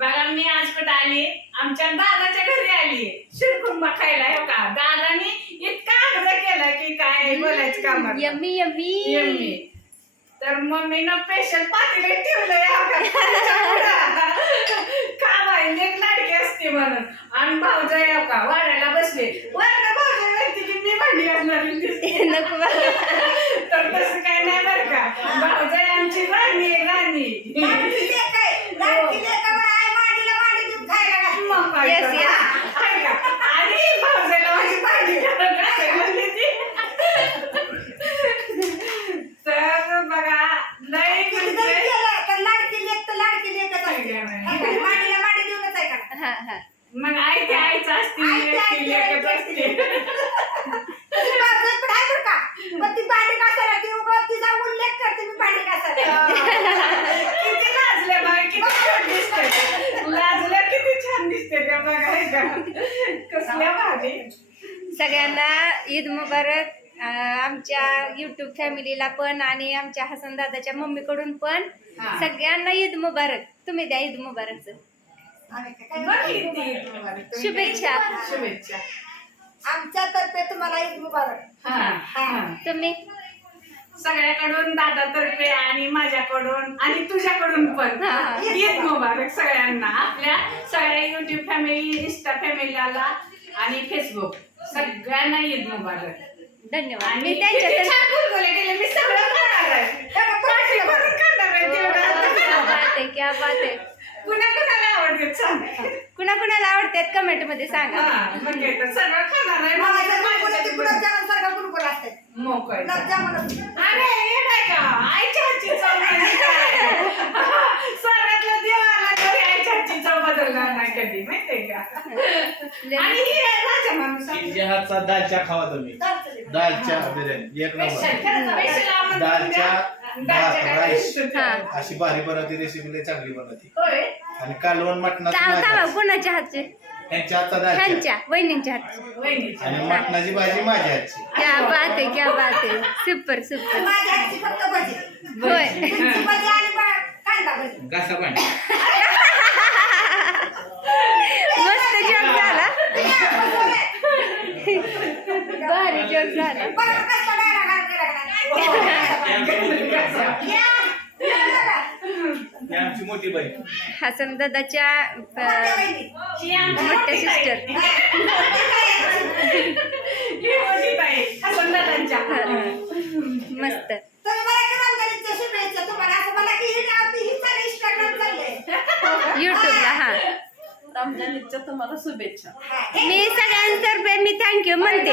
बघा मी आज कुठं आली आमच्या दादाच्या घरी आली शिरखुंबा खायला हो का दादानी इतका आग्रह केला की काय बोलायचं काम यम्मी यम्मी यम्मी तर मम्मीनं स्पेशल पातेलं ठेवलंय काम आहे लेक लाडकी असते म्हणून आणि भाऊजा येऊ का वाढायला बसले वाढला भाऊजा माहिती की मी भांडी घालणार नको तर तसं काय नाही बरं का भाऊजा आमची राणी आहे राणी Yes, yeah. आणि भाऊजाला माझी भांडी तर बघा लई मग आई ते आईच असते किती लाजल्या बघा किती छान दिसते लाजल्या किती छान दिसते त्या बघा कसल्या भाजी सगळ्यांना ईद मुबारक आमच्या YouTube फॅमिलीला पण आणि आमच्या हसन दादाच्या मम्मीकडून पण सगळ्यांना ईद मुबारक. तुम्ही द्या ईद मुबारकचं शुभेच्छा. शुभेच्छा आमच्यातर्फे तुम्हाला ईद मुबारक. तुम्ही सगळ्याकडून दादातर्फे आणि माझ्याकडून आणि तुझ्याकडून पण ईद मुबारक सगळ्यांना आपल्या सगळ्या YouTube फॅमिली इंस्टा फॅमिलीला आणि फेसबुक सगळ्यांना ईद मुबारक. धन्यवाद. आणि मी किती त्यांच्या छान गुलगुले केले मी सगळं खाणार आहे पाठी भरून खाणार आहे तेवढं. क्या बात आहे. कुणा कुणाला आवडते सांग कुणाला आवडतात कमेंट मध्ये सांगा. म्हणजे सगळं खाणार आहे मोकळ अरे हे नाही का आईच्या हातची चव नाही काय सगळ्यातलं देवाला तरी आईच्या हातची चव बदलणार नाही कधी माहितीये का. आणि हे राजा माणूस तिच्या हातचा दालच्या खावा तुम्ही दालच्या बिर्याणी एक नंबर दालच्या भात राईस अशी भारी बनवती रेसिपी लय चांगली बनवती आणि कालवण मटणाची कोणाच्या हातचे त्यांच्या हातचा दालच्या ह्यांच्या वहिनींच्या हातचे आणि मटणाची भाजी माझ्या हातची. क्या बात आहे क्या बात आहे. सुपर सुपर होय. घासा पाणी मस्त जोक झाला भारी जोक झाला. ही आमची मोठी बहीण हसन दादाच्या मोठ्या सिस्टर. मस्त युट्यूबला. हा रमजानच्या तुम्हाला शुभेच्छा. मी सगळ्यांतर्फे मी थँक्यू म्हणते.